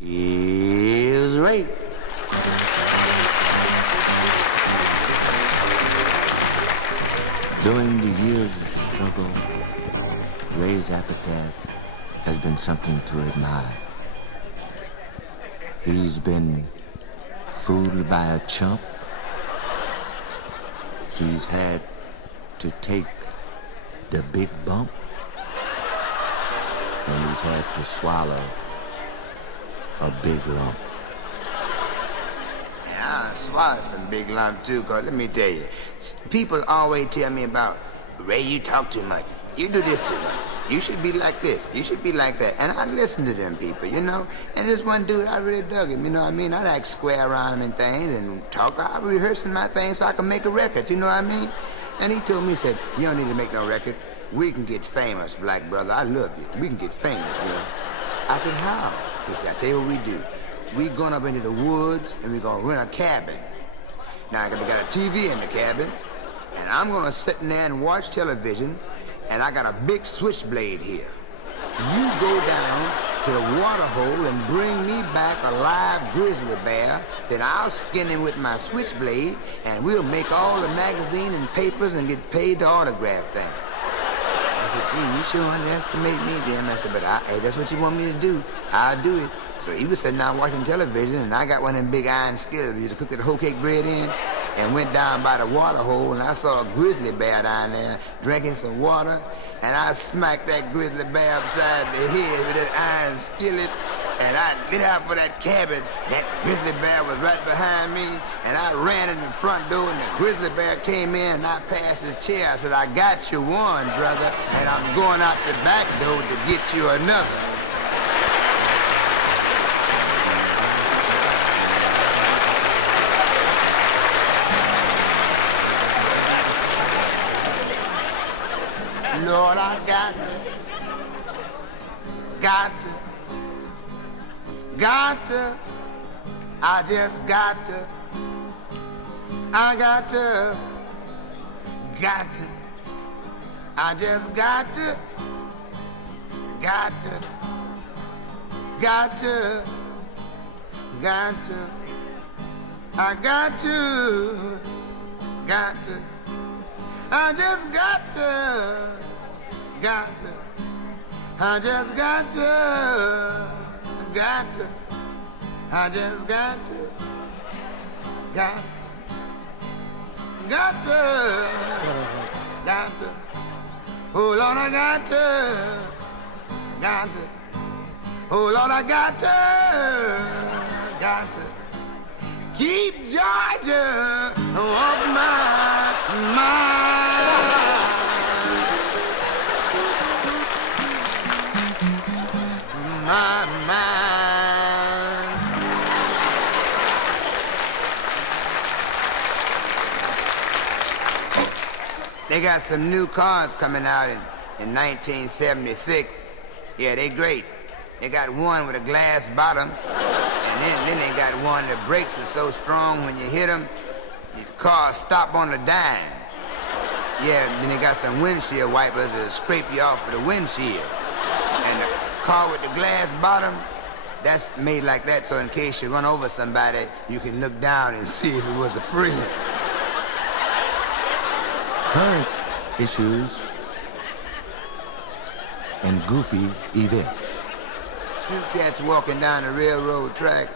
is right. During the years of struggle, Ray's epitaph has been something to admire. He's been fooled by a chump. He's had to take the big bump. And he's had to swallow a big lump. I swallow some big lump too, cause let me tell you, people always tell me about, Ray, you talk too much. You do this too much. You should be like this. You should be like that. And I listen to them people, you know? And this one dude, I really dug him, you know what I mean? I'd act square around him and things and talk. I'm rehearsing my things so I can make a record, you know what I mean? And he told me, he said, you don't need to make no record. We can get famous, black brother. I love you. We can get famous, you know? I said, how? He said, I tell you what we do. We going up into the woods and we gonna rent a cabin. Now, we got a TV in the cabin, and I'm gonna sit in there and watch television, and I got a big switchblade here. You go down to the water hole and bring me back a live grizzly bear, then I'll skin him with my switchblade, and we'll make all the magazine and papers and get paid to autograph things. I said, gee, you sure underestimate me, Jim. I said, but hey, that's what you want me to do. I'll do it. So he was sitting down watching television, and I got one of them big iron skillets we used to cook that whole cake bread in, and went down by the water hole, and I saw a grizzly bear down there drinking some water, and I smacked that grizzly bear upside the head with that iron skillet, and I lit out for that cabin. That grizzly bear was right behind me, and I ran in the front door, and the grizzly bear came in, and I passed his chair. I said, I got you one, brother, and I'm going out the back door to get you another. Lord, I got to, I just got to, I just got to, oh Lord, I got to, oh Lord, I got to keep Georgia off my mind. My mind. They got some new cars coming out in 1976. Yeah, they great. They got one with a glass bottom, and then they got one that brakes are so strong when you hit them, the car stop on a dime. Yeah, then they got some windshield wipers that'll scrape you off of the windshield. And the car with the glass bottom, that's made like that so in case you run over somebody, you can look down and see if it was a friend. Current issues and goofy events. Two cats walking down the railroad track,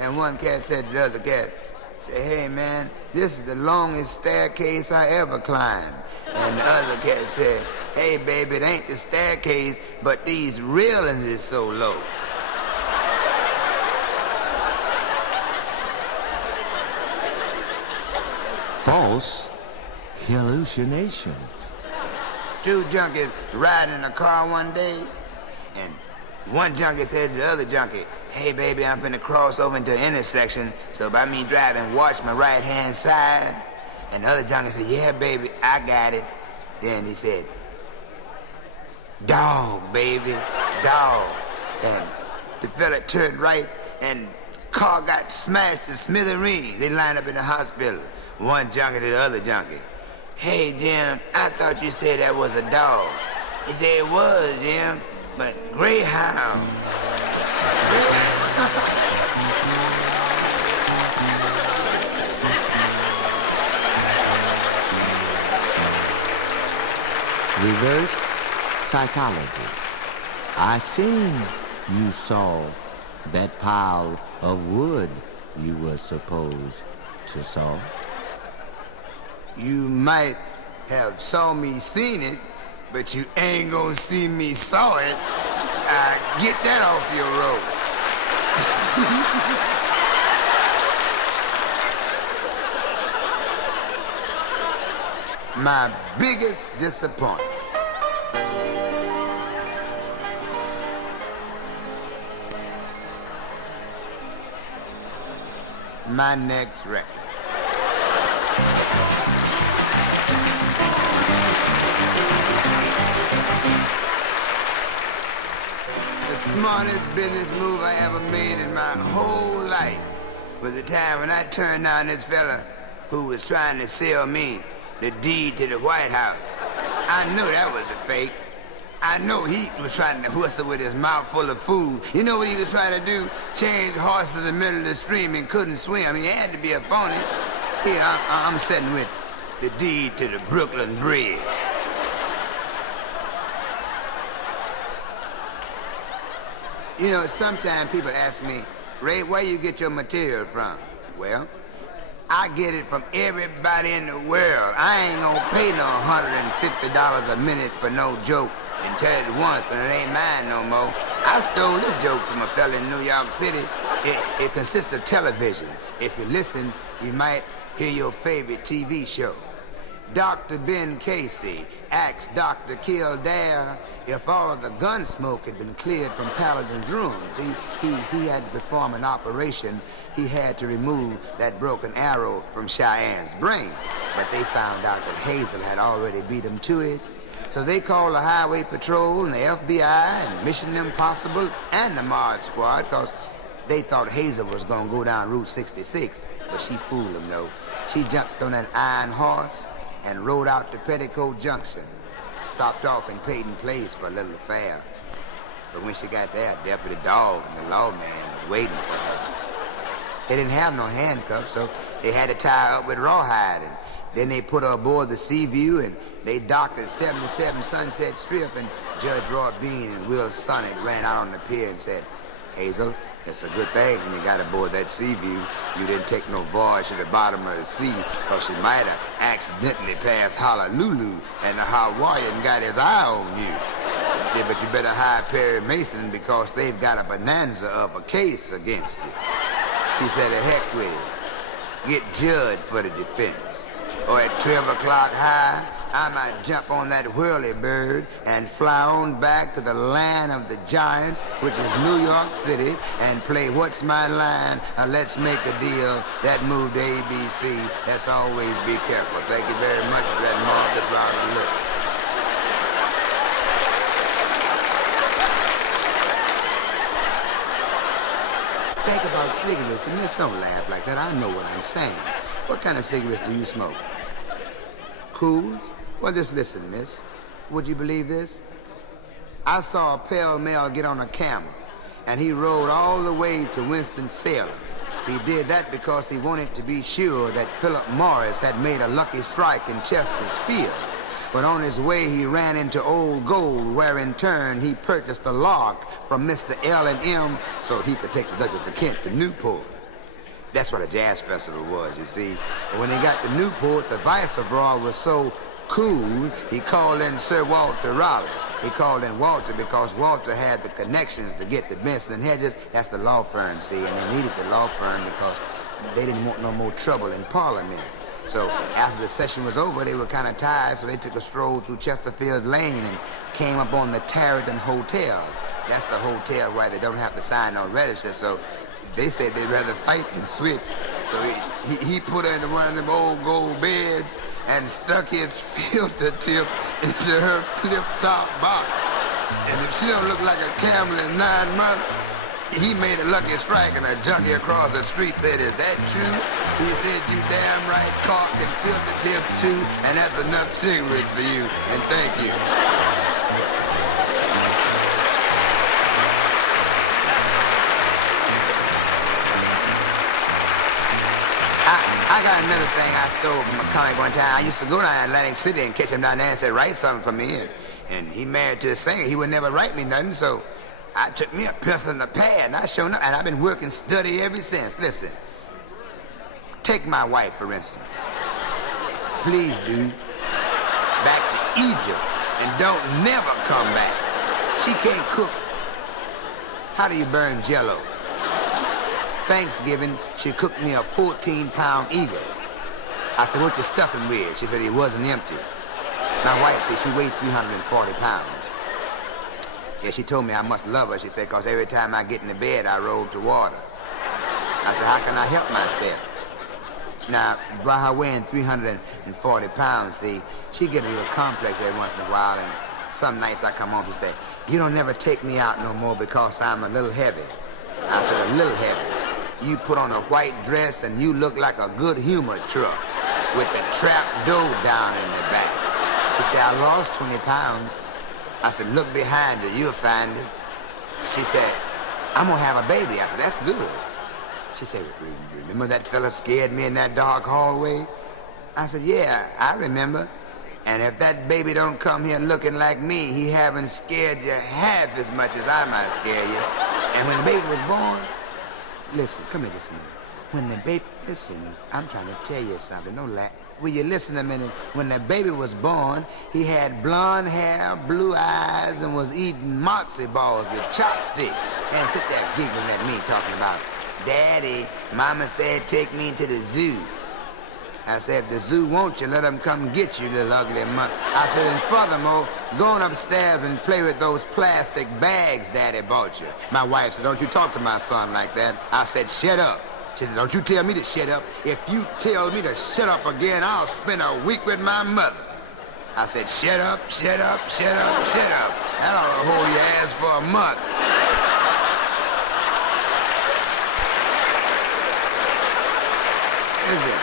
and one cat said to the other cat, say, hey man, this is the longest staircase I ever climbed. And the other cat said, hey baby, it ain't the staircase, but these railings is so low. False hallucinations. Two junkies riding in a car one day, and one junkie said to the other junkie, hey baby, I'm finna cross over into an intersection, so by me driving, watch my right-hand side. And the other junkie said, yeah baby, I got it. Then he said, dog, baby, dog. And the fella turned right, and car got smashed to smithereens. They lined up in the hospital. One junkie to the other junkie. Hey, Jim, I thought you said that was a dog. He said it was, Jim, but Greyhound. Greyhound. reverse psychology. I seen you saw that pile of wood you were supposed to saw. You might have saw me seen it, but you ain't gonna see me saw it. Get that off your rope. My biggest disappointment. My next record. The smartest business move I ever made in my whole life was the time when I turned down this fella who was trying to sell me the deed to the White House. I knew that was a fake. I know he was trying to whistle with his mouth full of food. You know what he was trying to do? Change horses in the middle of the stream and couldn't swim. He had to be a phony. Here, I'm sitting with the deed to the Brooklyn Bridge. You know, sometimes people ask me, Ray, where you get your material from? Well, I get it from everybody in the world. I ain't gonna pay no $150 a minute for no joke and tell it once and it ain't mine no more. I stole this joke from a fella in New York City. It consists of television. If you listen, you might hear your favorite TV show. Dr. Ben Casey asked Dr. Kildare if all of the gun smoke had been cleared from Paladin's rooms. He had to perform an operation. He had to remove that broken arrow from Cheyenne's brain. But they found out that Hazel had already beat him to it. So they called the Highway Patrol and the FBI and Mission Impossible and the Mod Squad because they thought Hazel was going to go down Route 66. But she fooled them, though. She jumped on that iron horse and rode out to Petticoat Junction. Stopped off in Peyton Place for a little affair. But when she got there, Deputy Dog and the lawman was waiting for her. They didn't have no handcuffs, so they had to tie her up with rawhide. And then they put her aboard the Seaview, and they docked at 77 Sunset Strip, and Judge Roy Bean and Will Sonnet ran out on the pier and said, Hazel, it's a good thing when you got aboard that Seaview, you didn't take no voyage to the bottom of the sea, because you might have accidentally passed Honolulu, and the Hawaiian got his eye on you. Yeah, but you better hire Perry Mason, because they've got a bonanza of a case against you. She said, the heck with it. Get judged for the defense. Or at 12 o'clock high, I might jump on that whirly-bird and fly on back to the land of the giants, which is New York City, and play What's My Line, Let's Make a Deal, that move to ABC. That's always be careful. Thank you very much for that marvelous round of look. Think about cigarettes, and just don't laugh like that. I know what I'm saying. What kind of cigarettes do you smoke? Cool? Well, just listen, miss. Would you believe this? I saw a pale male get on a camel, and he rode all the way to Winston-Salem. He did that because he wanted to be sure that Philip Morris had made a lucky strike in Chester's Field. But on his way, he ran into Old Gold, where in turn he purchased a lark from Mr. L&M so he could take the Duchess of Kent to Newport. That's what a jazz festival was, you see. But when he got to Newport, the viceroy was so cool, he called in Sir Walter Raleigh. He called in Walter because Walter had the connections to get to Benson and Hedges. That's the law firm, see, and they needed the law firm because they didn't want no more trouble in Parliament. So after the session was over, they were kind of tired, so they took a stroll through Chesterfield Lane and came up on the Tarleton Hotel. That's the hotel where they don't have to sign no register, so they said they'd rather fight than switch. So he put her into one of them old gold beds and stuck his filter tip into her flip-top box. And if she don't look like a camel in 9 months, he made a lucky strike, and a junkie across the street said, is that true? He said, you damn right, cork and filter tips too, and that's enough cigarettes for you, and thank you. I got another thing I stole from a comic one time. I used to go down to Atlantic City and catch him down there and say, write something for me. And And he married to a singer. He would never write me nothing, so I took me a pencil and a pad, and I showed up, and I've been working study ever since. Listen, take my wife, for instance. Please do. Back to Egypt, and don't never come back. She can't cook. How do you burn Jell-O? Thanksgiving, she cooked me a 14-pound eagle. I said, what you stuffing with? She said it wasn't empty. My wife said she weighed 340 pounds. Yeah, she told me I must love her, she said, because every time I get in the bed, I roll to water. I said, how can I help myself? Now, by her weighing 340 pounds, see, she get a little complex every once in a while, and some nights I come home, she say, you don't never take me out no more because I'm a little heavy. I said, a little heavy. You put on a white dress and you look like a good humor truck with the trap door down in the back. She said, I lost 20 pounds. I said, look behind you, you'll find it. She said, I'm gonna have a baby. I said, that's good. She said, remember that fella scared me in that dark hallway? I said, yeah, I remember. And if that baby don't come here looking like me, he haven't scared you half as much as I might scare you. And when the baby was born, listen, come here just a minute. When the baby, listen, I'm trying to tell you something, don't laugh. Will you listen a minute? When the baby was born, he had blonde hair, blue eyes, and was eating matzo balls with chopsticks. And sit there giggling at me talking about, Daddy, Mama said take me to the zoo. I said, if the zoo wants you, let them come get you, little ugly mutt. I said, and furthermore, go on upstairs and play with those plastic bags Daddy bought you. My wife said, don't you talk to my son like that. I said, shut up. She said, don't you tell me to shut up. If you tell me to shut up again, I'll spend a week with my mother. I said, shut up, shut up, shut up, shut up. That ought to hold your ass for a month. Listen,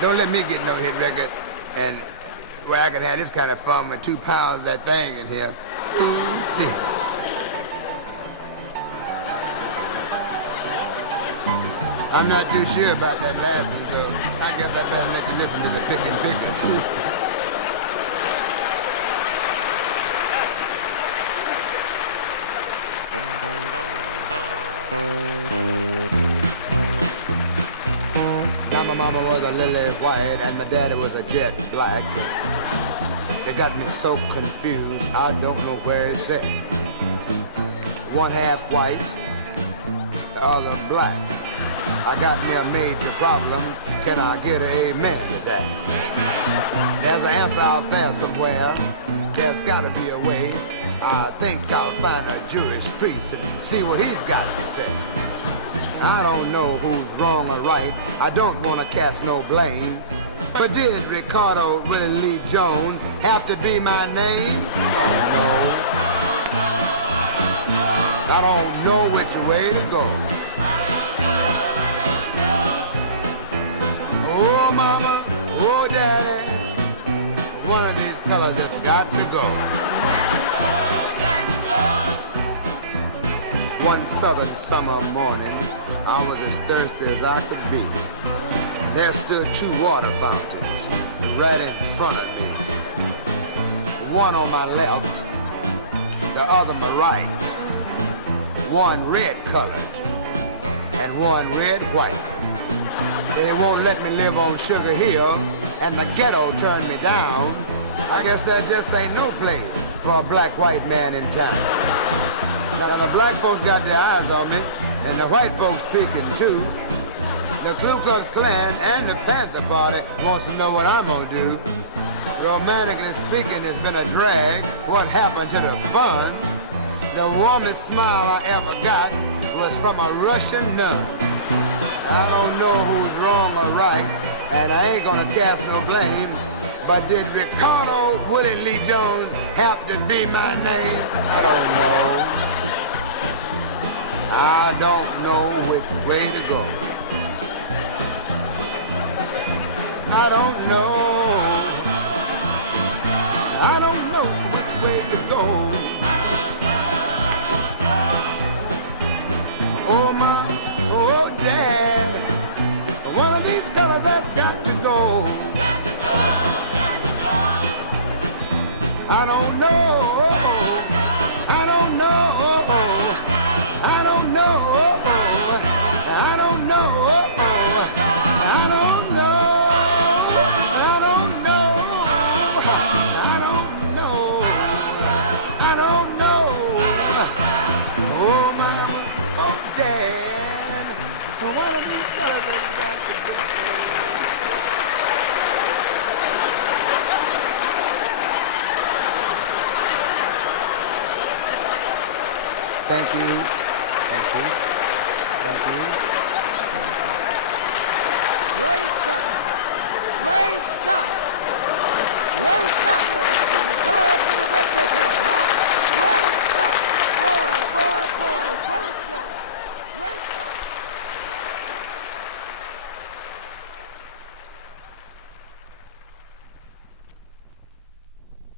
don't let me get no hit record and where I can have this kind of fun with 2 pounds of that thing in here. Ooh, gee. I'm not too sure about that last one, so I guess I better let you listen to the pickin' pickers. Now my mama was a lily white and my daddy was a jet black. They got me so confused, I don't know where it's at. One half white, the other black. I got me a major problem. Can I get an amen to that? There's an answer out there somewhere. There's gotta be a way. I think I'll find a Jewish priest and see what he's got to say. I don't know who's wrong or right. I don't want to cast no blame. But did Ricardo Willie Lee Jones have to be my name? No. I don't know which way to go. Oh, mama, oh, daddy, one of these fellas just got to go. One southern summer morning, I was as thirsty as I could be. There stood 2 water fountains right in front of me. One on my left, the other my right. One red colored and one red white. They won't let me live on Sugar Hill, and the ghetto turned me down. I guess there just ain't no place for a black-white man in town. Now the black folks got their eyes on me, and the white folks peeking too. The Ku Klux Klan and the Panther Party wants to know what I'm gonna do. Romantically speaking, it's been a drag. What happened to the fun? The warmest smile I ever got was from a Russian nun. I don't know who's wrong or right, and I ain't gonna cast no blame, but did Ricardo Willie Lee Jones have to be my name? I don't know. I don't know which way to go. I don't know. I don't know which way to go. Oh, my, oh, Dad, one of these fellas has got to go. I don't know. for one of these fellas has got to get there. Thank you. Thank you. Thank you.